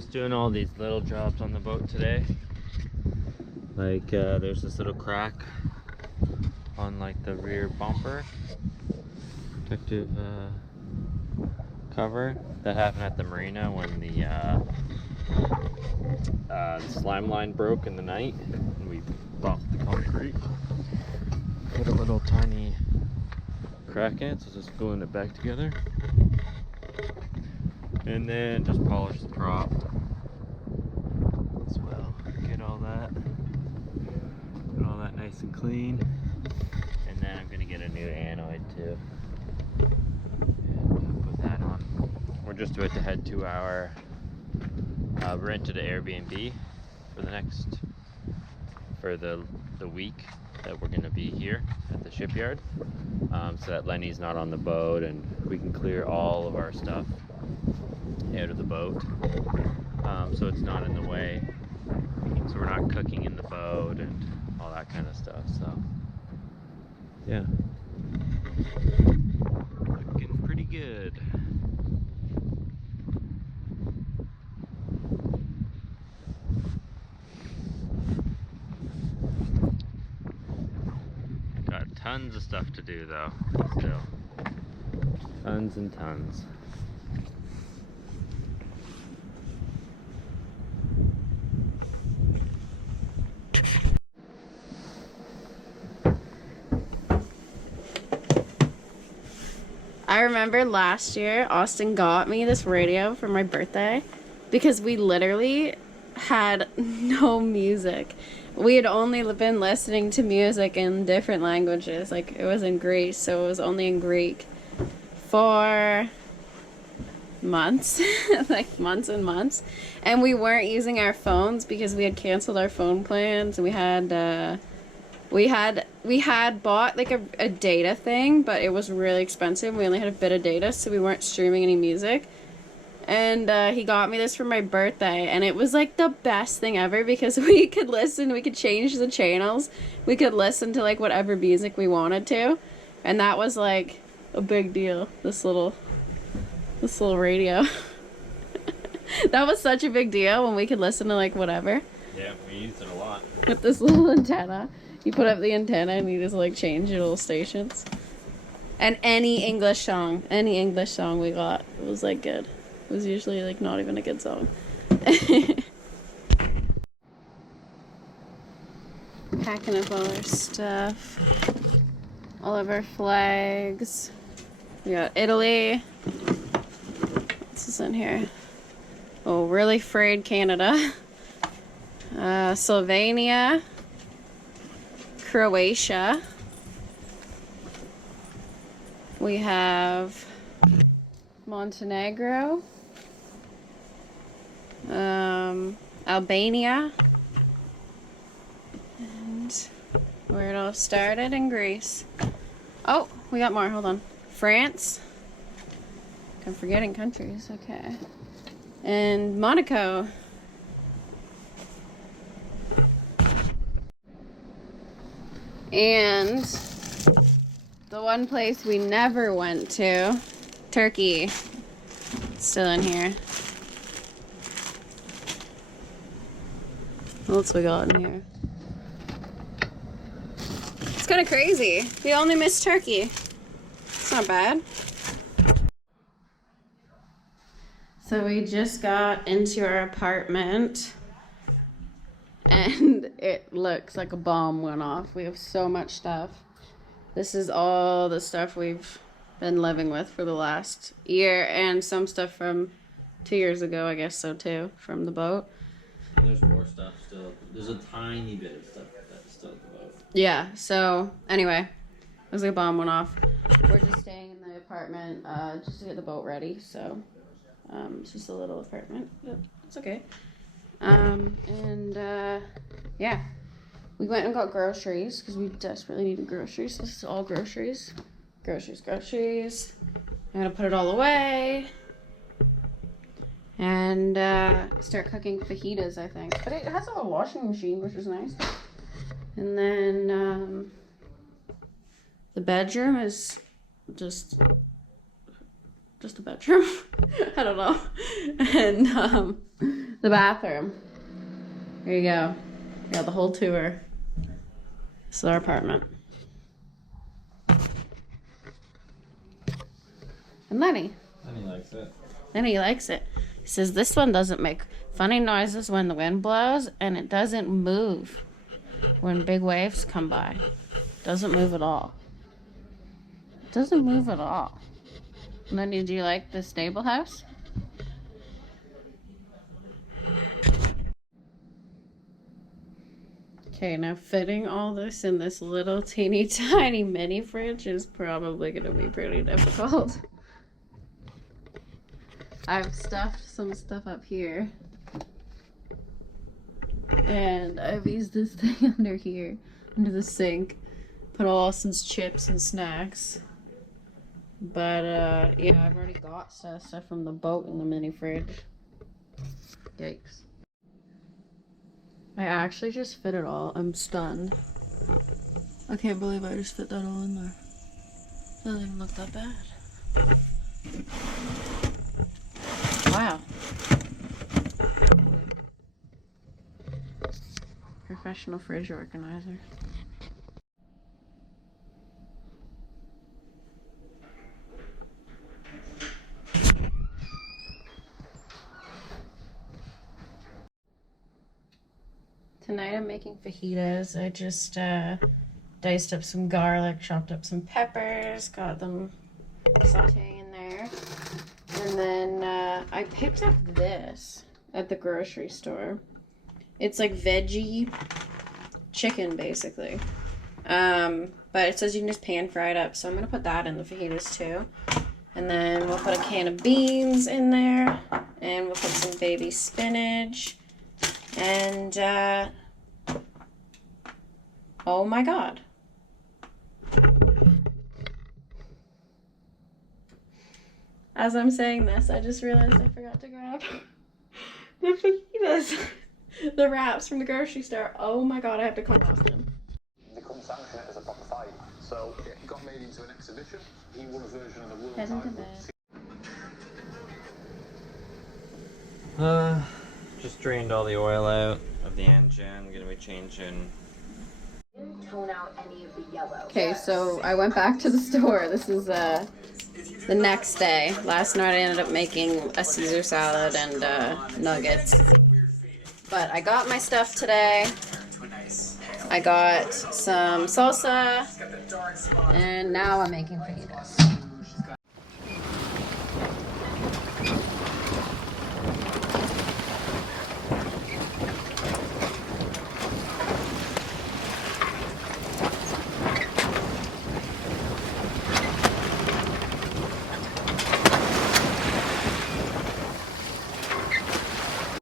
Just doing all these little jobs on the boat today. Like there's this little crack on like the rear bumper protective cover that happened at the marina when the slime line broke in the night and we bumped the concrete. Put a little tiny crack in it, so just gluing it back together. And then just polish the prop as well. Get all that nice and clean. And then I'm gonna get a new anoid too. And put that on. We're just about to head to our rented Airbnb for the week that we're gonna be here at the shipyard. So that Lenny's not on the boat and we can clear all of our stuff out of the boat, so it's not in the way, so we're not cooking in the boat and all that kind of stuff. So yeah, looking pretty good. Got tons of stuff to do though, still. Tons and tons. I remember last year, Austin got me this radio for my birthday because we literally had no music. We had only been listening to music in different languages. Like, it was in Greece, so it was only in Greek for months, like months and months. And we weren't using our phones because we had canceled our phone plans, and we had bought like a data thing, but it was really expensive. We only had a bit of data, so we weren't streaming any music. And he got me this for my birthday, and it was like the best thing ever because we could listen, we could change the channels, we could listen to like whatever music we wanted to, and that was like a big deal. This little radio. That was such a big deal when we could listen to like whatever. Yeah, we used it a lot. With this little antenna. You put up the antenna and you just like change your little stations. And any English song we got, it was like good. It was usually like not even a good song. Packing up all our stuff. All of our flags. We got Italy. What's this in here? Oh, really frayed Canada. Slovenia. Croatia. We have Montenegro. Albania. And where it all started in Greece. Oh, we got more. Hold on. France. I'm forgetting countries. Okay. And Monaco. And the one place we never went to, Turkey. It's still in here. What else we got in here? It's kind of crazy. We only missed Turkey. It's not bad. So we just got into our apartment. And it looks like a bomb went off. We have so much stuff. This is all the stuff we've been living with for the last year, and some stuff from 2 years ago, I guess so too, from the boat. There's more stuff still. There's a tiny bit of stuff that's still at the boat. Yeah, so anyway, it was like a bomb went off. We're just staying in the apartment just to get the boat ready, so it's just a little apartment, but it's okay. Yeah, we went and got groceries because we desperately needed groceries. This is all groceries. Groceries. I'm gonna put it all away and start cooking fajitas, I think. But it has a washing machine, which is nice. And then the bedroom is just a bedroom. I don't know. And The bathroom. Here you go. You got the whole tour. This is our apartment. And Lenny. Lenny likes it. Lenny likes it. He says this one doesn't make funny noises when the wind blows, and it doesn't move when big waves come by. Doesn't move at all. Doesn't move at all. Lenny, do you like the stable house? Okay, now fitting all this in this little teeny tiny mini fridge is probably going to be pretty difficult. I've stuffed some stuff up here. And I've used this thing under here, under the sink. Put all some chips and snacks. But, yeah, I've already got stuff from the boat in the mini fridge. Yikes. I actually just fit it all. I'm stunned. I can't believe I just fit that all in there. Doesn't even look that bad. Wow. Professional fridge organizer. Tonight I'm making fajitas. I just diced up some garlic, chopped up some peppers, got them sauteing in there. And then I picked up this at the grocery store. It's like veggie chicken, basically. But it says you can just pan fry it up, so I'm going to put that in the fajitas too. And then we'll put a can of beans in there, and we'll put some baby spinach. And, oh my god. As I'm saying this, I just realized I forgot to grab the fajitas. The wraps from the grocery store. Oh my god, I have to call Austin. They couldn't sanction it as a proper fight, so it got made into an exhibition. He won a version of the world Heading to title. bed. Just drained all the oil out of the engine. We're gonna be changing. Tone out any of the yellow. Okay, so I went back to the store. This is the next day. Last night I ended up making a Caesar salad and nuggets. But I got my stuff today. I got some salsa, and now I'm making fajitas.